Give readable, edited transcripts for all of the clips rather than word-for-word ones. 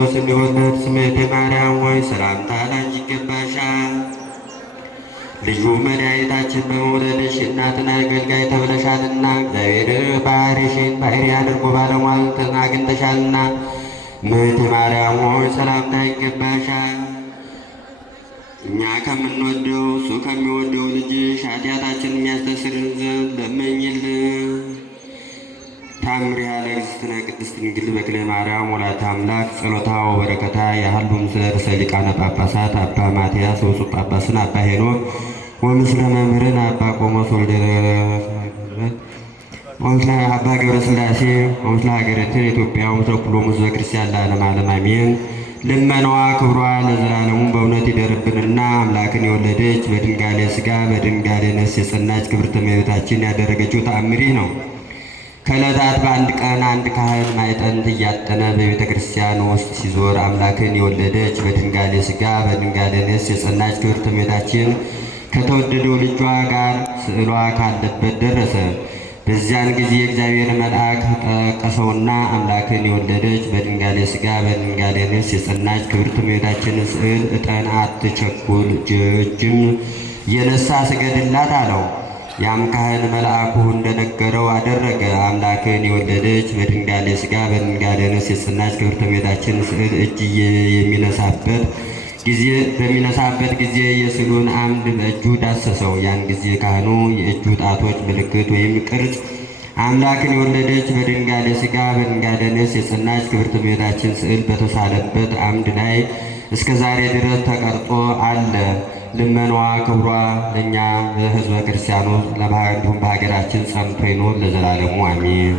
የሚወለድ ስምዕተ ማርያም ሆይ ሰላምታ ላንቺ ይገባሻል። ልዩ መድኃኒታችን በመውለድሽ እናትን አገልጋይ ተብለሻልና እግዚአብሔር ባሕርይሽን ባሕርይ አድርጎ ባለሟልነትን አግኝተሻልና ምዕተ ማርያም ሆይ ሰላምታ ይገባሻል። እኛ ከምንወደው እሱ ከሚወደው ልጅሽ ኃጢአታችን የሚያስተሰርይልን ዘንድ ለምኝልን። ታምሪሃ ለእግዝእትነ ቅድስት ድንግል በክለ ማርያም ወላዲተ አምላክ ጸሎታ ወበረከታ ያህሉ ምስለ ርእሰ ሊቃነ ጳጳሳት አባ ማትያስ ወብፁዕ ጳጳስን አባ ሄኖክ ወምስለ መምህርን አባ ቆሞስ ወልደ ወምስለ አባ ገብረ ሥላሴ ወምስለ ሀገሪቱን ኢትዮጵያ ወምስለ ኩሎሙ ሕዝበ ክርስቲያን ለዓለመ ዓለም አሜን። ልመናዋ ክብሯ ለዘላለሙ በእውነት ይደርብንና አምላክን የወለደች በድንጋሌ ሥጋ በድንጋሌ ነፍስ የጸናች ክብርት እመቤታችን ያደረገችው ተአምር ይህ ነው። ከዕለታት በአንድ ቀን አንድ ካህን ማዕጠንት እያጠነ በቤተ ክርስቲያን ውስጥ ሲዞር አምላክን የወለደች በድንጋሌ ሥጋ በድንጋሌ ነፍስ የጸናች ክብርት እመቤታችን ከተወደደው ልጇ ጋር ስዕሏ ካለበት ደረሰ። በዚያን ጊዜ እግዚአብሔር መልአክ ጠቀሰውና አምላክን የወለደች በድንጋሌ ሥጋ በድንጋሌ ነፍስ የጸናች ክብርት እመቤታችን ስዕል ዕጠን አትቸኩል፣ እጅም የነሳ ስገድላት አለው። ያም ካህን መልአኩ እንደነገረው አደረገ። አምላክን የወለደች በድንጋሌ ሥጋ በድንጋሌ ነፍስ የጸናች ክብርት እመቤታችን ስዕል እጅ በሚነሳበት ጊዜ የስዕሉን አምድ በእጁ ዳሰሰው። ያን ጊዜ ካህኑ የእጁ ጣቶች ምልክት ወይም ቅርጽ አምላክን የወለደች በድንጋሌ ሥጋ በድንጋሌ ነፍስ የጸናች ክብርት እመቤታችን ስዕል በተሳለበት አምድ ላይ እስከ ዛሬ ድረስ ተቀርጾ አለ። ልመናዋ ክብሯ ለእኛ በሕዝበ ክርስቲያኑ እንዲሁም በሀገራችን ጸንቶ ይኖር ለዘላለሙ አሜን።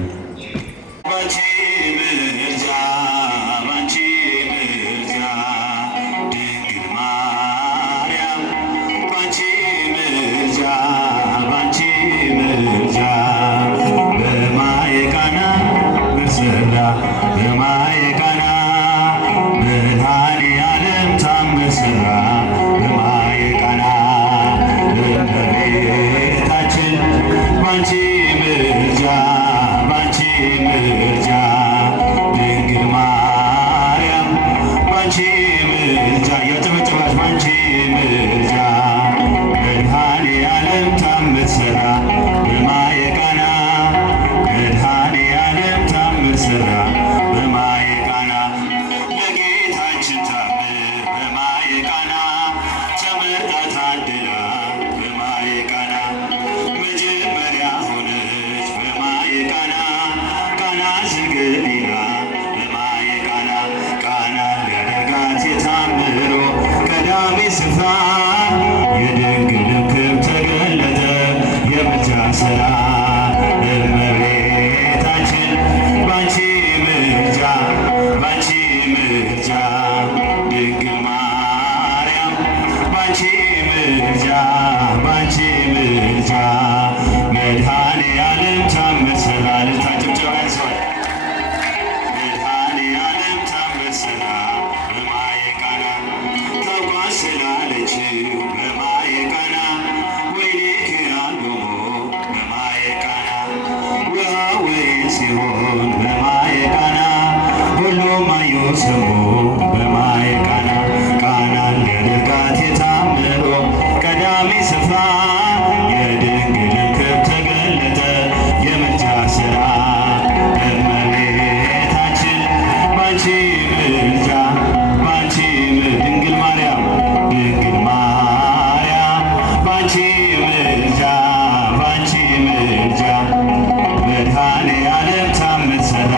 መድኃኔ ዓለም ታምር ሠራ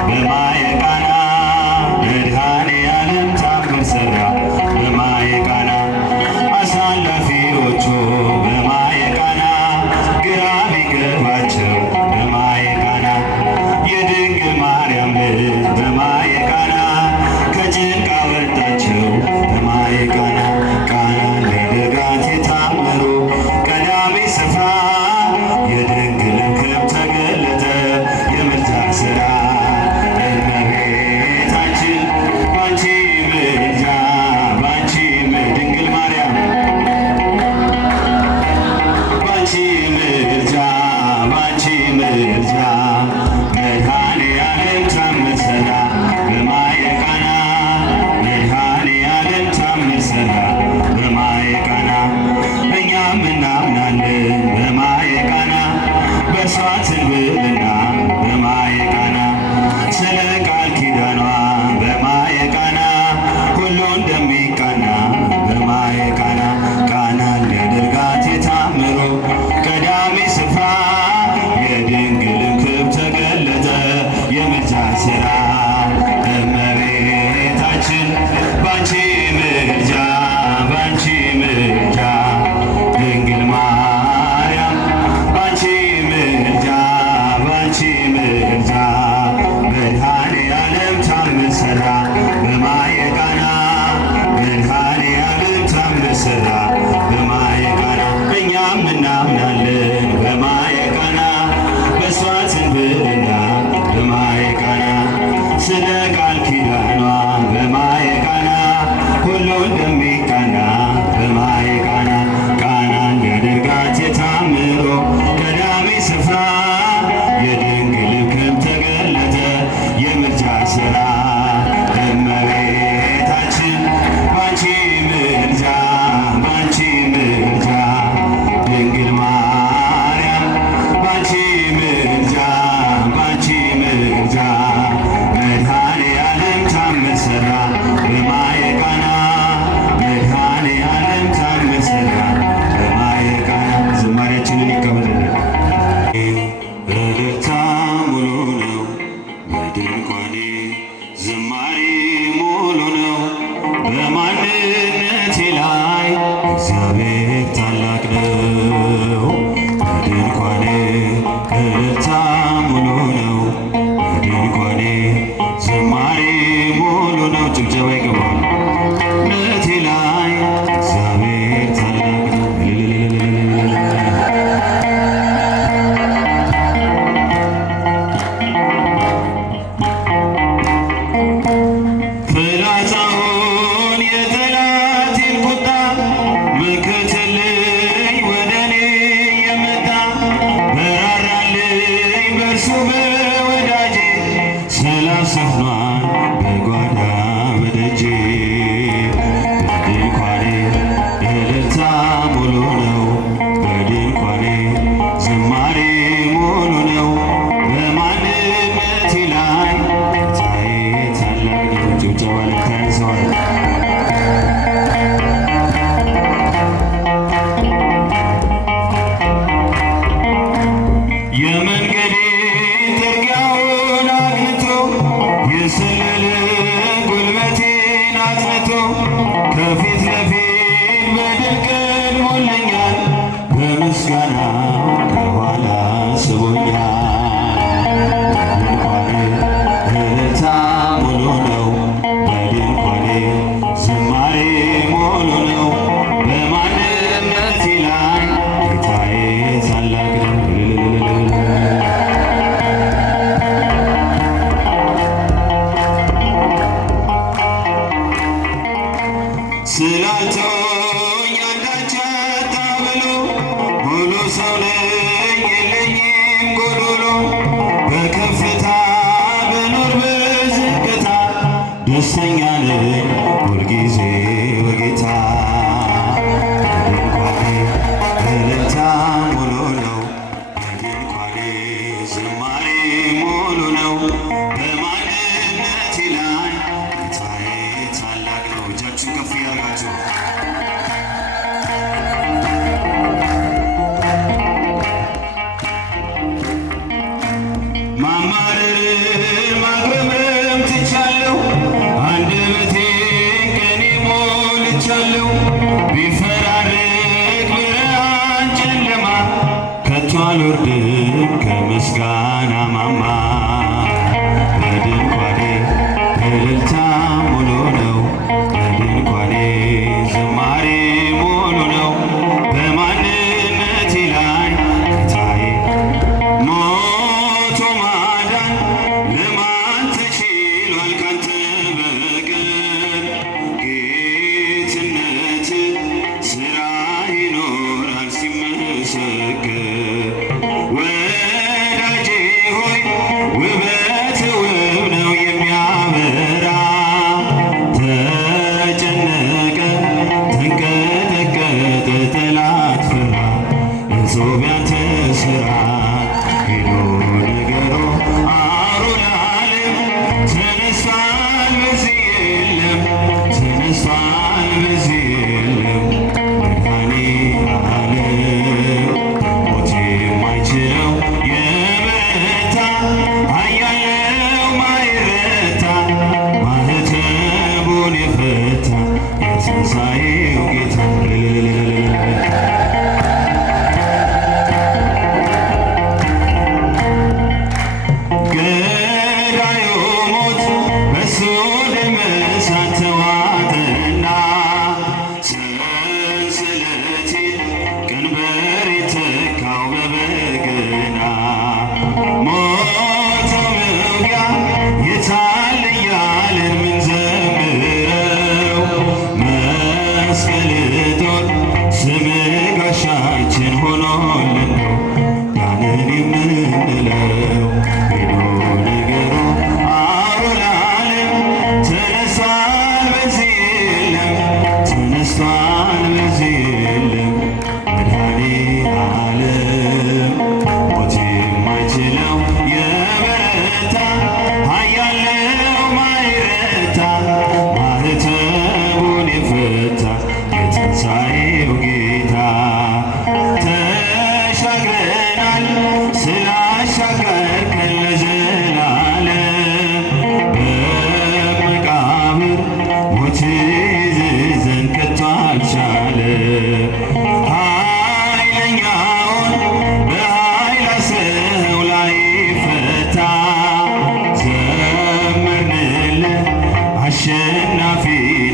በማየ ቃና መድኃኔ ሰራ በማየ ቃና መድኃኔ ዓለም ታምር ሰራ በማየ ቃና። ዝማሬያችንን ይቀበልልን። እልልታ ሙሉ ነው በድንኳኔ ዝማሬ ሙሉ ነው በማንነቴ ላይ እግዚአብሔር ታላቅ ነው። በድንኳኔ እልልታ ሙሉ ነው በድንኳኔ ዝማሬ ሙሉ ነው። ጭብጨባ ይገባል። እምነቴ ላይ እግዚአብሔር ታላቅ ነው። ፍላጻውን የጠላቴን ቁጣ ምክትልኝ ወደ እኔ የመጣ በራራልኝ በእርሱ በወዳጄ ሰላም ሰፍኗል በጓዳ በደጄ። በድንኳኔ እልልታ ሙሉ ነው በድንኳኔ ዝማሬ ሙሉ ነው በማንነቴ ላይ ጌታዬ ታላቅ ነው። ጭብጨባ ለታንሰዋል። የመንገዴ ጥርጊያውን አቅንቶ የሰለለ ጉልበቴን አጽንቶ ከፊት ለፊት በድል ቀድሞልኛል በምስጋና ከኋላ ስቦኛል። በድንኳኔ እልልታ ሙሉ ነው በድንኳኔ ዝማሬ ሙሉ ነው በማንነቴ ላይ ጌታዬ ታላቅ ነው። ስላልተወኝ አንዳች አጣ ብሎ ሙሉ ሰው ነኝ የለኝም ጎዶሎ በከፍታ በኖር በዝቅታ ደስተኛ ነኝ ሁልጊዜ በጌታ። በድንኳኔ እልልታ ሙሉ ነው በድንኳኔ ዝማሬ ሙሉ ነው በማንነቴ ላይ ጌታዬ ታላቅ ነው። እጃችን ከፍ ያርጋችሁ። ማማረር ማጉረምረም ትቻለሁ አንደበቴን ቀኔ ሞልቻለሁ። ቢፈራረቅ ብርሃን ጨለማ ከቶ አልወርድም ከምስጋና ማማ። በድንኳኔ እልልታ ሙሉ ነው በድንኳኔ ዝማሬ ሙሉ ነው በማንነቴ ላይ ጌታዬ። ሞቶ ማዳን ለማን ተችሏል ካንተ በቀር? ጌትነት ስራ ይኖራል ሲመሰክር ሱራፌል